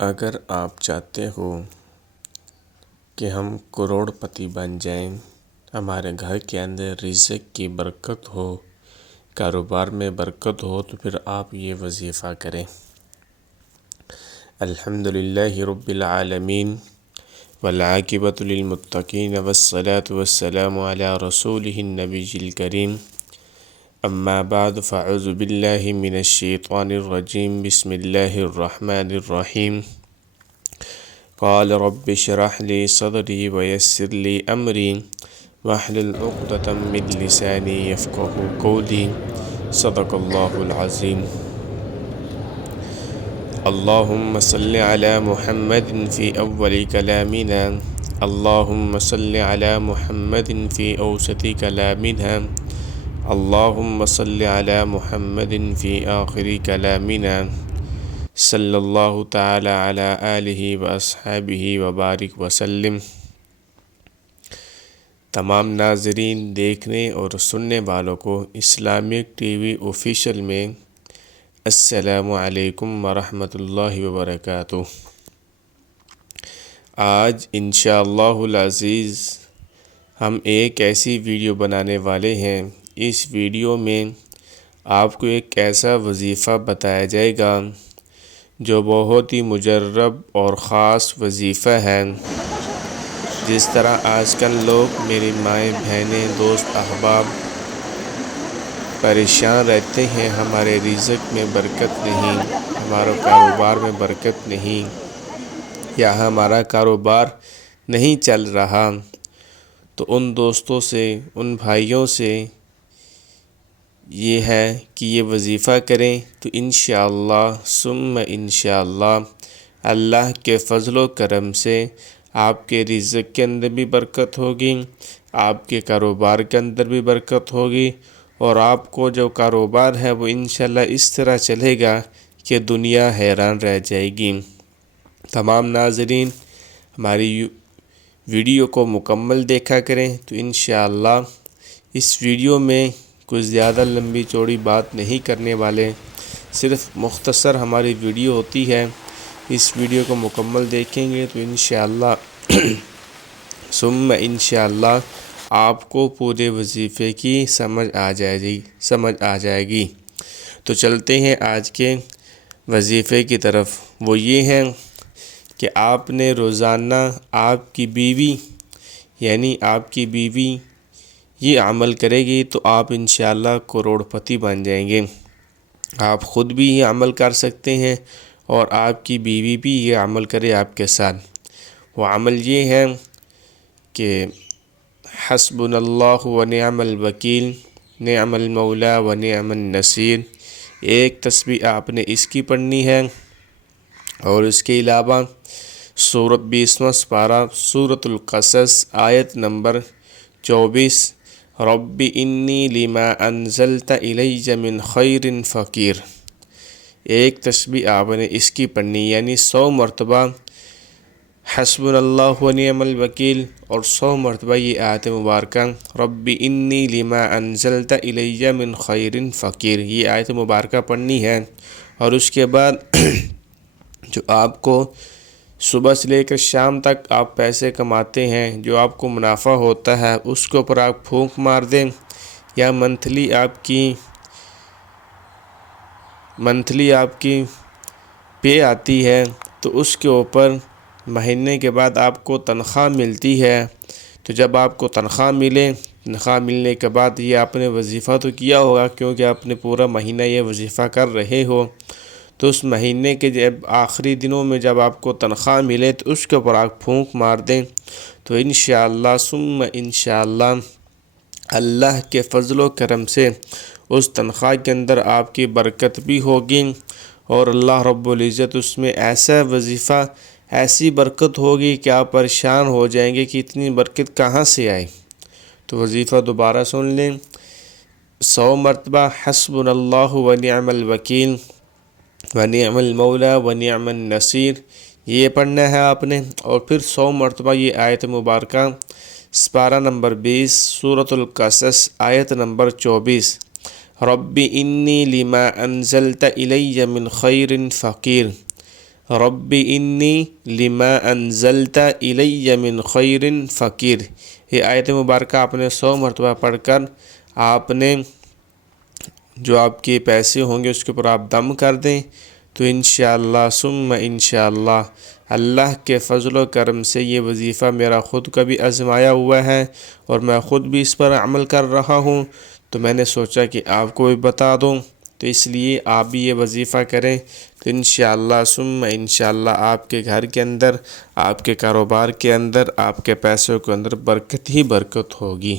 اگر آپ چاہتے ہو کہ ہم کروڑ پتی بن جائیں، ہمارے گھر کے اندر رزق کی برکت ہو، کاروبار میں برکت ہو، تو پھر آپ یہ وظیفہ کریں۔ الحمدللہ رب العالمین والعاقبۃ للمتقین والصلاة والسلام علی رسولہ النبی الکریم، اما بعد فاعوذ باللہ من الشیطان الرجیم، بسم اللہ الرحمن الرحیم۔ قال رب اشرح لي صدري ويسر لي أمري واحلل عقدة من لساني يفقهوا قولي، صدق الله العظيم۔ اللهم صل على محمد في أول كلامنا، اللهم صل على محمد في أوسط كلامنا، اللهم صل على محمد في آخر كلامنا، صلی اللہ تعالی علی آلہ و اصحابہ وبارک وسلم۔ تمام ناظرین، دیکھنے اور سننے والوں کو اسلامک ٹی وی آفیشیل میں السلام علیکم ورحمۃ اللہ وبرکاتہ۔ آج انشاءاللہ العزیز ہم ایک ایسی ویڈیو بنانے والے ہیں۔ اس ویڈیو میں آپ کو ایک ایسا وظیفہ بتایا جائے گا جو بہت ہی مجرب اور خاص وظیفہ ہے۔ جس طرح آج کل لوگ، میری مائیں بہنیں، دوست احباب پریشان رہتے ہیں، ہمارے رزق میں برکت نہیں، ہمارے کاروبار میں برکت نہیں، یا ہمارا کاروبار نہیں چل رہا، تو ان دوستوں سے، ان بھائیوں سے یہ ہے کہ یہ وظیفہ کریں تو انشاءاللہ ثم انشاءاللہ اللہ کے فضل و کرم سے آپ کے رزق کے اندر بھی برکت ہوگی، آپ کے کاروبار کے اندر بھی برکت ہوگی، اور آپ کو جو کاروبار ہے وہ انشاءاللہ اس طرح چلے گا کہ دنیا حیران رہ جائے گی۔ تمام ناظرین ہماری ویڈیو کو مکمل دیکھا کریں تو انشاءاللہ اس ویڈیو میں کچھ زیادہ لمبی چوڑی بات نہیں کرنے والے، صرف مختصر ہماری ویڈیو ہوتی ہے۔ اس ویڈیو کو مکمل دیکھیں گے تو انشاءاللہ ثم انشاءاللہ آپ کو پورے وظیفے کی سمجھ آ جائے گی۔ تو چلتے ہیں آج کے وظیفے کی طرف۔ وہ یہ ہے کہ آپ نے روزانہ آپ کی بیوی یہ عمل کرے گی تو آپ انشاءاللہ کروڑ پتی بن جائیں گے۔ آپ خود بھی یہ عمل کر سکتے ہیں اور آپ کی بیوی بھی یہ عمل کرے آپ کے ساتھ۔ وہ عمل یہ ہے کہ حسبنا اللہ و نعم الوکیل، نعم المولا و نعم النصیر، ایک تسبیح آپ نے اس کی پڑھنی ہے، اور اس کے علاوہ سورۃ 20واں سپارہ سورۃ القصص آیت نمبر 24، رب انی لما انزلت الی من خیر فقیر، ایک تسبیح آپ نے اس کی پڑھنی، یعنی 100 مرتبہ حسبنا اللہ و نعم الوکیل اور 100 مرتبہ یہ آیت مبارکہ رب انی لما انزلت الی من خیر فقیر، یہ آیت مبارکہ پڑھنی ہے۔ اور اس کے بعد جو آپ کو صبح سے لے کر شام تک آپ پیسے کماتے ہیں، جو آپ کو منافع ہوتا ہے، اس کے اوپر آپ پھونک مار دیں، یا منتھلی آپ کی پے آتی ہے تو اس کے اوپر مہینے کے بعد آپ کو تنخواہ ملتی ہے، تو جب آپ کو تنخواہ ملنے کے بعد یہ آپ نے وظیفہ تو کیا ہوگا، کیونکہ آپ نے پورا مہینہ یہ وظیفہ کر رہے ہو، تو اس مہینے کے جب آخری دنوں میں جب آپ کو تنخواہ ملے تو اس کے اوپر آپ پھونک مار دیں، تو انشاءاللہ ثم انشاءاللہ اللہ کے فضل و کرم سے اس تنخواہ کے اندر آپ کی برکت بھی ہوگی، اور اللہ رب العزت اس میں ایسا وظیفہ، ایسی برکت ہوگی کہ آپ پریشان ہو جائیں گے کہ اتنی برکت کہاں سے آئے۔ تو وظیفہ دوبارہ سن لیں، 100 مرتبہ حسبنا اللہ و نعم الوکیل و نعم المولا و نعم النصیر، یہ پڑھنا ہے آپ نے، اور پھر 100 مرتبہ یہ آیت مبارکہ سپارہ نمبر 20 سورۃ القصص آیت نمبر 24، رب انی لما انزلت الی من خیر فقیر، رب انی لما انزلت الی من خیر فقیر۔ یہ آیت مبارکہ آپ نے 100 مرتبہ پڑھ کر آپ نے جو آپ کے پیسے ہوں گے اس کے اوپر آپ دم کر دیں، تو انشاءاللہ ثم انشاءاللہ اللہ کے فضل و کرم سے یہ وظیفہ میرا خود کا بھی آزمایا ہوا ہے اور میں خود بھی اس پر عمل کر رہا ہوں، تو میں نے سوچا کہ آپ کو بھی بتا دوں، تو اس لیے آپ بھی یہ وظیفہ کریں، تو انشاءاللہ ثم انشاءاللہ آپ کے گھر کے اندر، آپ کے کاروبار کے اندر، آپ کے پیسوں کے اندر برکت ہی برکت ہوگی۔